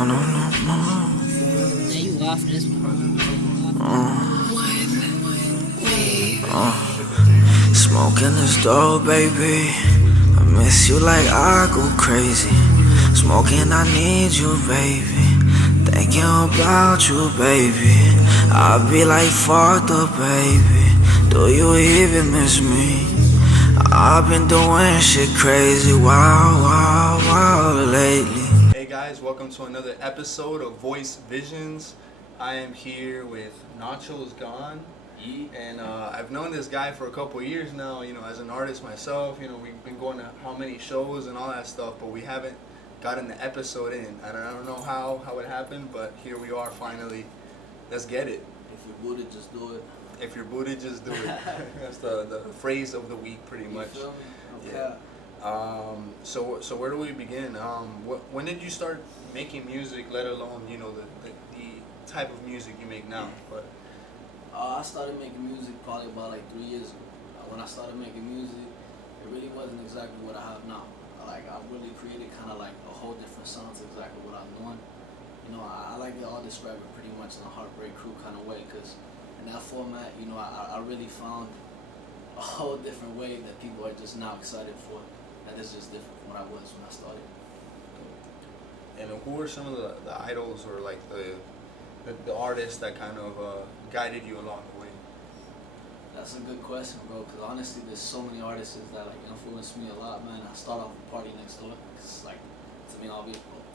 Now you off this part. Smoking this dope, baby. I miss you like I go crazy. Smoking, I need you, baby. Thinking about you, baby. I be like, fuck the baby. Do you even miss me? I've been doing shit crazy, wow, lately. Hey guys, welcome to another episode of Voice Visions. I am here with Nachos.Gone, and I've known this guy for a couple years now. You know, as an artist myself, you know, we've been going to how many shows and all that stuff, but we haven't gotten the episode in. I don't know how it happened, but here we are finally. Let's get it. If you're booted, just do it. If you're booted, just do it. That's the phrase of the week, pretty much. You feel me? Okay. Yeah. So where do we begin? When did you start making music? Let alone the type of music you make now. But I started making music probably about like 3 years ago. When I started making music, it really wasn't exactly what I have now. I really created kind of like a whole different sound to exactly what I'm doing. You know, I like to all describe it pretty much in a Heartbreak Crew kind of way, because in that format, you know, I really found a whole different way that people are just now excited for. And it's just different from what I was when I started. and who are some of the idols or like the artists that kind of guided you along the way? That's a good question, bro. Because honestly, there's so many artists that like influenced me a lot, man. I start off with Party Next Door. Cause like to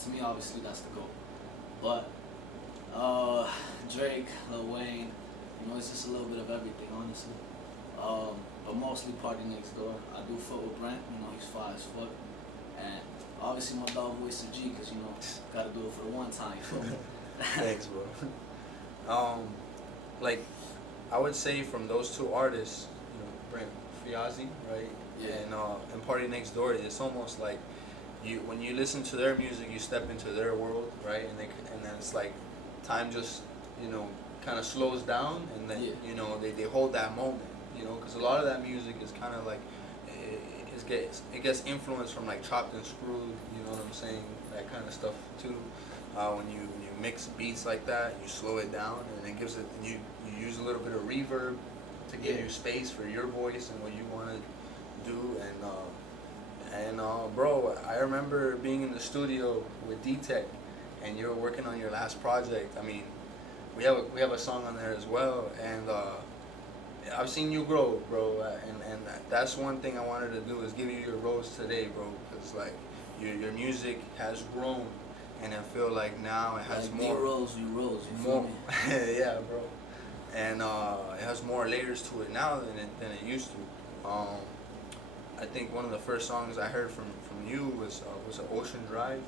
me, obviously that's the goal. But Drake, Lil Wayne, you know, it's just a little bit of everything, honestly. But mostly Party Next Door. I do fuck with Brent. You know, he's fire as fuck. And obviously my dog Voice of G, because you know, gotta do it for the one time. You feel me? Thanks, bro. Like I would say from those two artists, you know, Brent Fiazzi, right? Yeah. And Party Next Door, it's almost like when you listen to their music, you step into their world, right? And then it's like time just kind of slows down, and then they hold that moment, because a lot of that music is kind of like it gets influenced from like Chopped and Screwed, you know what I'm saying, that kind of stuff too. When you mix beats like that, you slow it down, and it gives it. And you use a little bit of reverb to give you space for your voice and what you want to do. And bro, I remember being in the studio with D-Tech, and you were working on your last project. I mean, we have a song on there as well, and I've seen you grow, bro, and that's one thing I wanted to do is give you your rose today, bro, because like your music has grown, and I feel like now it has like more. You rose, you feel me? Yeah, bro, and it has more layers to it now than it used to. I think one of the first songs I heard from you was Ocean Drive.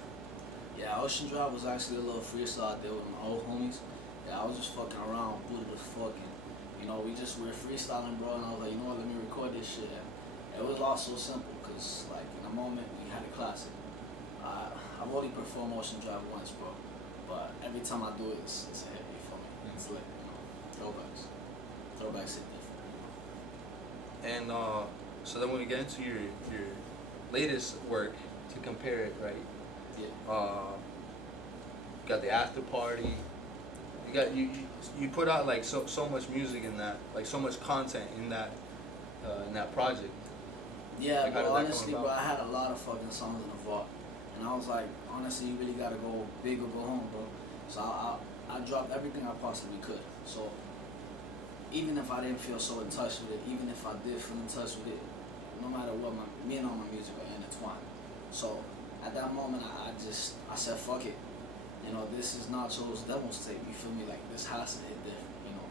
Yeah, Ocean Drive was actually a little freestyle I did with my old homies. Yeah, I was just fucking around, booted as fucking. You know, we were freestyling, bro, and I was like, you know what, let me record this shit. And it was all so simple, because, like, in a moment, we had a classic. I've only performed Ocean Drive once, bro, but every time I do it, it's a hit, you feel me? It's lit, you know, throwbacks hit different. And so then when we get into your latest work to compare it, right? Yeah. You got the after party. You put out like so much music in that, like so much content in that project. Yeah, Like, how but did that come honestly, about? bro, I had a lot of fucking songs in the vault, and I was like, honestly, you really gotta go big or go home, bro. So I dropped everything I possibly could. So even if I didn't feel so in touch with it, even if I did feel in touch with it, no matter what, me and all my music are intertwined. So at that moment, I said, fuck it. You know, this is Nachos' devil's tape. You feel me? Like, this has to hit different. You know,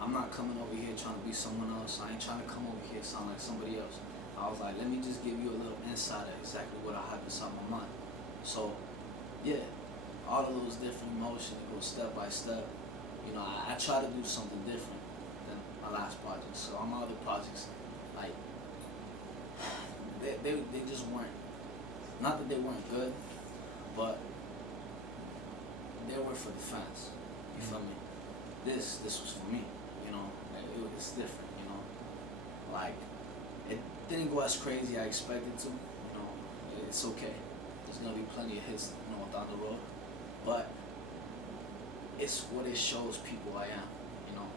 I'm not coming over here trying to be someone else. I ain't trying to come over here sound like somebody else. I was like, let me just give you a little insight of exactly what I have inside my mind. So, yeah, all of those different emotions, it goes step by step. You know, I try to do something different than my last project. So on my other projects, like, they just weren't, not that they weren't good, but they were for the fans. You feel me? This was for me. You know, like, it's different. You know, like it didn't go as crazy I expected to. You know, it's okay. There's gonna be plenty of hits, you know, down the road. but it's what it shows people I am, you know.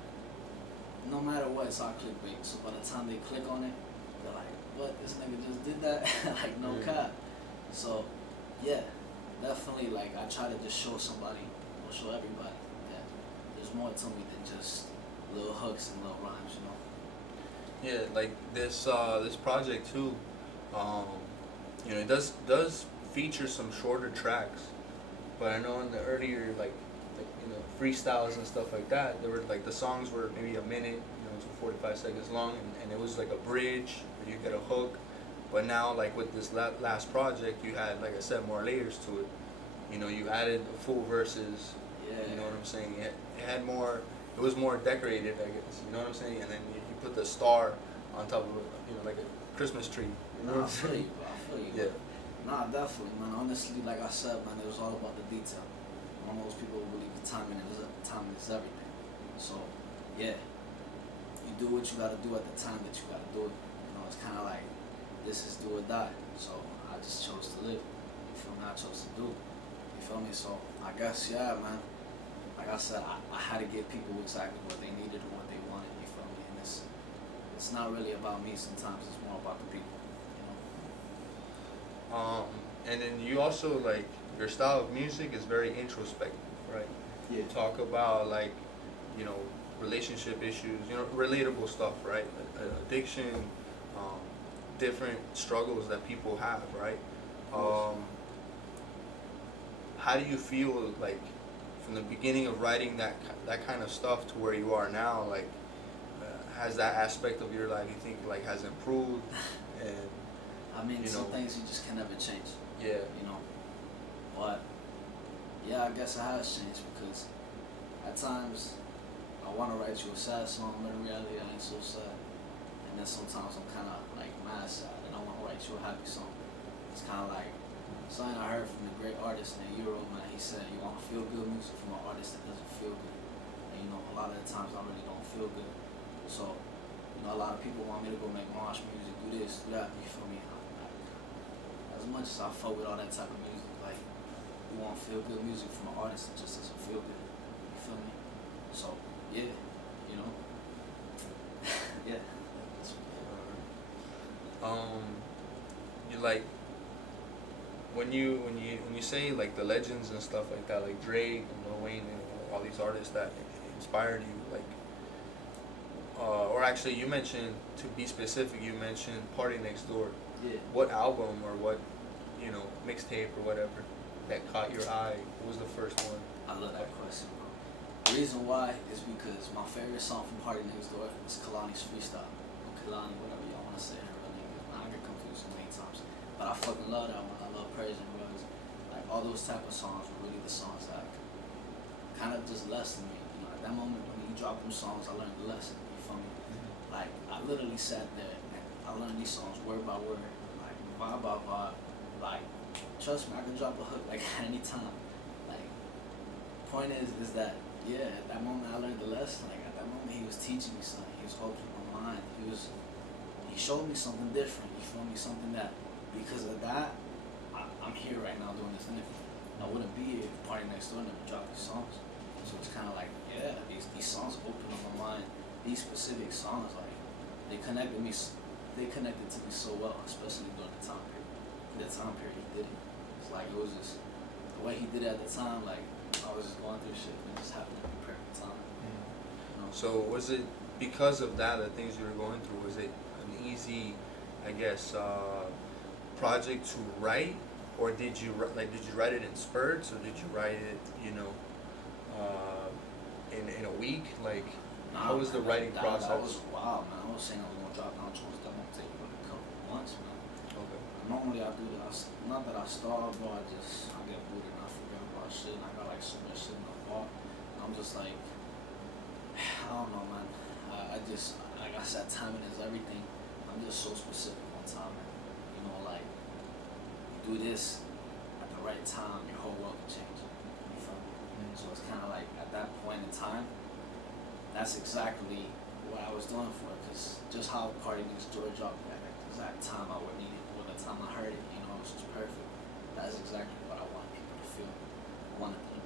No matter what, it's all clickbait. So by the time they click on it, they're like, "What? This nigga just did that?" Like no cap. So, yeah, definitely. Like I try to just show somebody or show everybody that there's more to me than just little hooks and little rhymes, you know. Yeah, like this project too. It does feature some shorter tracks, but I know in the earlier freestyles and stuff like that, there were like the songs were maybe a minute, to 45 seconds long, and it was like a bridge or you get a hook. But now, like with this last project, you had, like I said, more layers to it. You added full verses. Yeah. You know what I'm saying? It had more. It was more decorated, I guess. You know what I'm saying? And then you put the star on top of it, like a Christmas tree. You know Nah, what I'm saying? I feel you. Yeah. Nah, definitely, man. Honestly, like I said, man, it was all about the detail. One of those people who believe the timing is everything. So, yeah, you do what you gotta do at the time that you gotta do it. It's kind of like this is do or die. So I just chose to live. You feel me? I chose to do. You feel me? So I guess yeah, man. Like I said, I had to give people exactly what they needed and what they wanted. You feel me? And it's not really about me. Sometimes it's more about the people. And then you also, like, your style of music is very introspective, right? Yeah. You talk about, like, relationship issues, relatable stuff, right? Addiction, different struggles that people have, right? How do you feel, like, from the beginning of writing that kind of stuff to where you are now, like, has that aspect of your life you think, like, has improved? And I mean, some things you just can never change. Yeah. But yeah, I guess it has changed because at times I want to write you a sad song, but in reality I ain't so sad. And then sometimes I'm kind of like mad sad and I want to write you a happy song. It's kind of like something I heard from the great artist named Euro, man. He said, "You want to feel good music from an artist that doesn't feel good." And a lot of the times I really don't feel good. So, a lot of people want me to go make march music, do this, do that. You feel me? As much as I fuck with all that type of music, like, you want to feel good music from an artist that just doesn't feel good. You feel me? So, yeah, yeah. You like when you say like the legends and stuff like that, like Drake and Lil Wayne and all these artists that inspired you, like, or actually you mentioned, to be specific, you mentioned Party Next Door. Yeah. What album or what mixtape or whatever that caught your eye? What was the first one? I love that question, bro. The reason why is because my favorite song from Party Next Door is Kalani's Freestyle. Or Kalani, whatever y'all want to say her real name is. I get confused so many times. But I fucking love that one. I love Persian Rose. Like, all those type of songs were really the songs that kind of just lessened me. At that moment when you drop them songs, I learned the lesson. You feel me? Like, I literally sat there and I learned these songs word by word, like vibe by vibe. Like, trust me, I can drop a hook like at any time. Like, point is that at that moment I learned the lesson. Like, at that moment he was teaching me something. He was opening my mind. He showed me something different. You feel me? Something that, because of that, I'm here right now doing this interview. I wouldn't be here if Party Next Door never dropped these songs. So it's kind of like, these songs opened up my mind. These specific songs, like, they connected to me so well, especially during the time period. The time period he did it. It's like it was just the way he did it at the time, like I was just going through shit and it just happened at the perfect time. So was it because of that, the things you were going through, was it an easy, I guess, project to write? Or did you write it in spurts, or did you write it, in a week? Like, how was the writing process? That was wild, man. I was saying I was gonna drop Nachos. That won't take but a couple of months, man. Okay. Normally I do that. Not that I starve, but I get booted and I forget about shit. And I got like so much shit in my vault. I'm just like, I don't know, man. Like I said, timing is everything. I'm just so specific on timing. Like, you do this at the right time, your whole world can change. You feel me? So it's kind of like at that point in time, that's exactly what I was doing for it. Because just how Party Next Door dropped at the exact time I would need it, the time I heard it, it was just perfect. That's exactly what I wanted people to feel. I wanted them to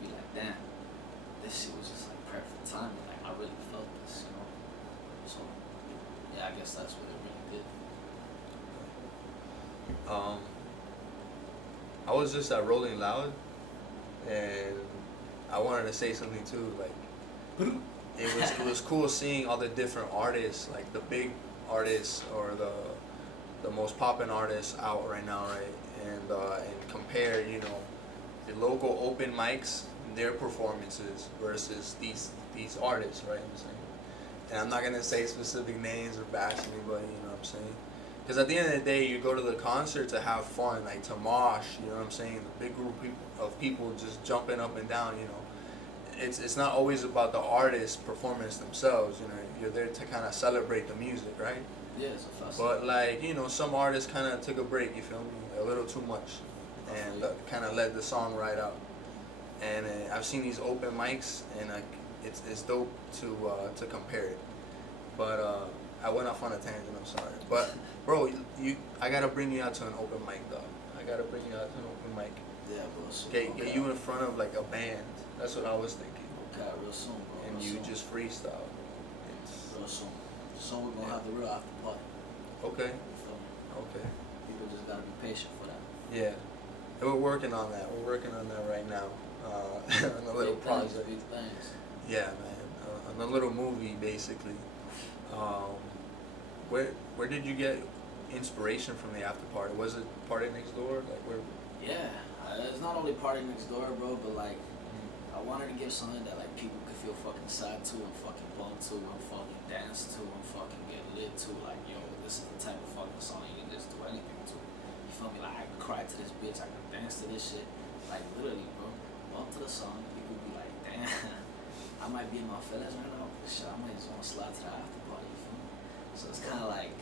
Um, I was just at Rolling Loud, and I wanted to say something too. Like, it was cool seeing all the different artists, like the big artists or the most poppin' artists out right now, right? And compare, the local open mics, their performances versus these artists, right? I'm saying, and I'm not gonna say specific names or bash anybody, you know what I'm saying? Because at the end of the day, you go to the concert to have fun, like to mosh, you know what I'm saying? The big group of people just jumping up and down, It's not always about the artist performance themselves, You're there to kind of celebrate the music, right? Yeah, it's a festival. But like, some artists kind of took a break, you feel me? A little too much, and kind of let the song ride out. And I've seen these open mics, and it's dope to compare it. But I went off on a tangent. I'm sorry. But bro, I gotta bring you out to an open mic, dog. I gotta bring you out to an open mic. Yeah, bro. So Get you in front of like a band. That's what I was thinking. Okay, real soon, bro. And real you soon. just freestyle. Real soon. So we're gonna have the real after party. Okay. You feel me? Okay. People just gotta be patient for that. Yeah. And we're working on that. We're working on that right now. On a little Big project. Things, big things. Yeah, man. On a little movie, basically. Where did you get inspiration from the after party? Was it Party Next Door? Like where? Yeah, it's not only Party Next Door, bro, but like I wanted to give something that like people could feel fucking sad to and fucking bummed to and fucking dance to and fucking get lit to. Like, yo, this is the type of fucking song you can just do anything to. You feel me? Like I can cry to this bitch, I can dance to this shit. Like literally, bro. Bump to the song, people be like, damn, I might be in my feelings right now, but shit, I might just want to slide to the after party. You feel me? So it's kind of like,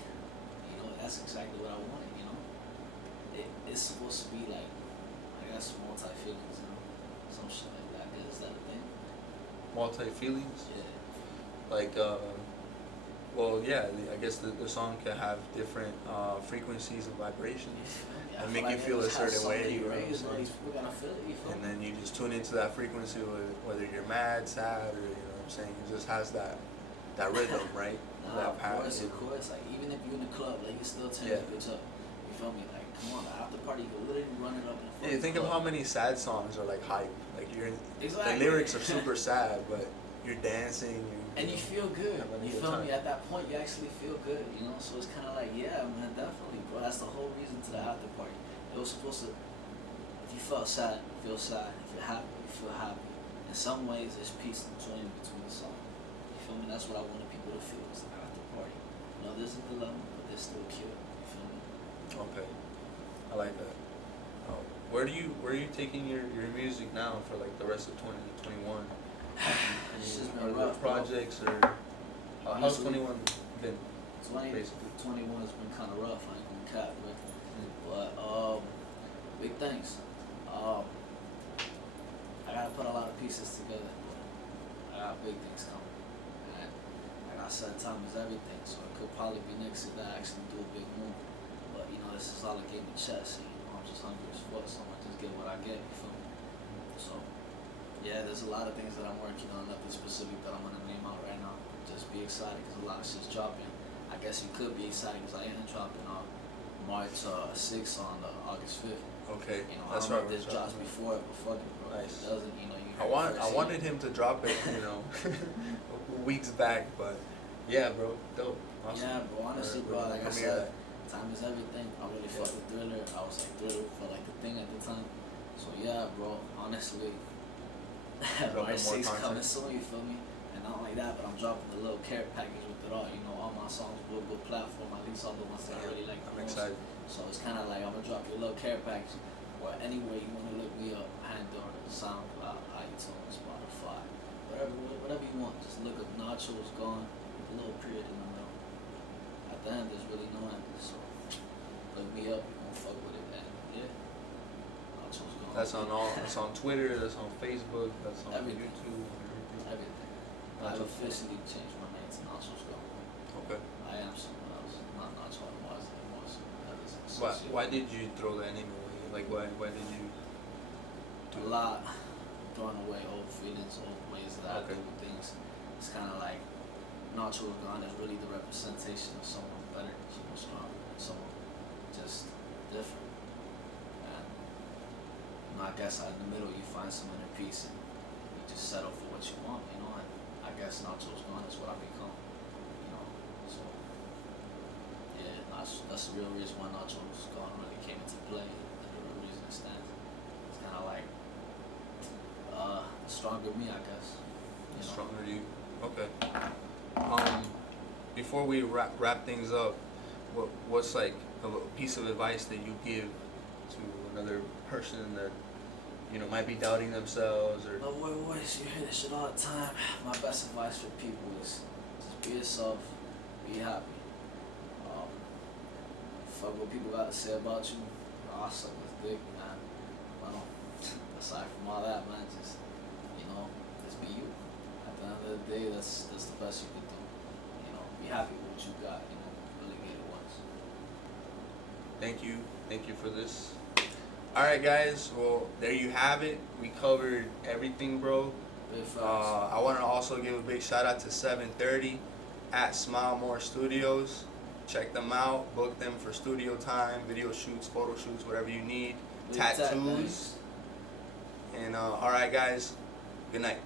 that's exactly what I wanted. It's supposed to be like, I guess, multi feelings, some shit like that. Is that a thing? Multi feelings? Yeah. Like, well, yeah. I guess the song can have different frequencies and vibrations, Yeah, and make you feel a certain way. You know what I'm These saying? people gotta feel it. You feel And me? then you just tune into that frequency, whether you're mad, sad, or what I'm saying. It just has that rhythm, right? Nah, that pattern. of course. Like even if you're in the club, like you still turn Yeah. the bitch up. You feel me? Like come on, the after party, you can literally run it up in the Yeah, think of club. how many sad songs are like hype. Like Exactly. the lyrics are super sad, but you're dancing. And you feel good. having a You good feel time. me? At that point, you actually feel good. So it's kind of like, yeah, man, definitely, bro. That's the whole reason to the after party. It was supposed to. If you felt sad, feel sad. If you're happy, you feel happy. In some ways, there's peace and joy in between the song. You feel me? That's what I wanted people to feel. It's the after party. There's a dilemma, but there's still cute. You feel me? Okay, I like that. Where are you taking your music now for like the rest of 2021? It's just Are been there rough, bro. projects or how's Honestly, 21 been? 2021 has been kind of rough. I ain't gonna cap, right? But big things. I gotta put a lot of pieces together. But I got big things coming. And like I said, time is everything. So it could probably be next year that I actually do a big move. But this is all a game of chess. I'm just hungry as fuck, so I'm gonna just get what I get. You feel me? So yeah, there's a lot of things that I'm working on. Nothing specific that I'm gonna name out right now. Just be excited because a lot of shit's dropping. I guess you could be excited because I am dropping on March 6th on August 5th. Okay, I don't know if this drops before it, but fuck it, bro. Nice. If it doesn't, you I wanted him to drop it, weeks back, but yeah, bro, dope. Awesome. Yeah, bro. Honestly, We're bro, gonna like I premiere said, time is everything. I really fuck with Thriller. I was like Thriller for like the thing at the time. So yeah, bro. Honestly, March 6th coming soon. You feel me? And not only that, but I'm dropping a little care package with it all. All my songs will go platform. At least all the ones that I really like. I'm excited. So it's kind of like I'm gonna drop you a little care package. Or anywhere you wanna look me up, Pandora, SoundCloud, iTunes, Spotify, whatever you want. Just look up Nachos.Gone with a little period in the middle. At the end, there's really no end. So look me up. You won't fuck with it, man. Yeah. Nachos.Gone. That's on all. That's on Twitter. That's on Facebook. That's on Everything. YouTube. Everything. I've officially changed my name to Nachos.Gone. Okay. I am someone else, not Nacho anymore. Why did you throw that name away? Like why did you? A lot throwing away old feelings, old ways that I Okay. do things. It's kind of like Nachos.Gone is really the representation of someone better, someone stronger, someone just different. And I guess in the middle you find some inner peace and you just settle for what you want, you know. And I guess Nachos.Gone is what I become, you know. So yeah, that's the real reason why Nachos.Gone really came into play, and the real reason it stands. It's kind of like the stronger me, I guess. You know? Stronger you. Okay. Before we wrap things up, what's like a piece of advice that you give to another person that might be doubting themselves or? No boys, you hear this shit all the time. My best advice for people is just be yourself, be happy. Fuck what people got to say about you. I'll suck this dick, man. Well, aside from all that, man, just be you. At the end of the day, that's the best you can do. Be happy with what you got. Really get it once. Thank you for this. All right, guys. Well, there you have it. We covered everything, bro. I want to also give a big shout out to 730 at Smile More Studios. Check them out. Book them for studio time, video shoots, photo shoots, whatever you need. Tattoos. And all right, guys. Good night.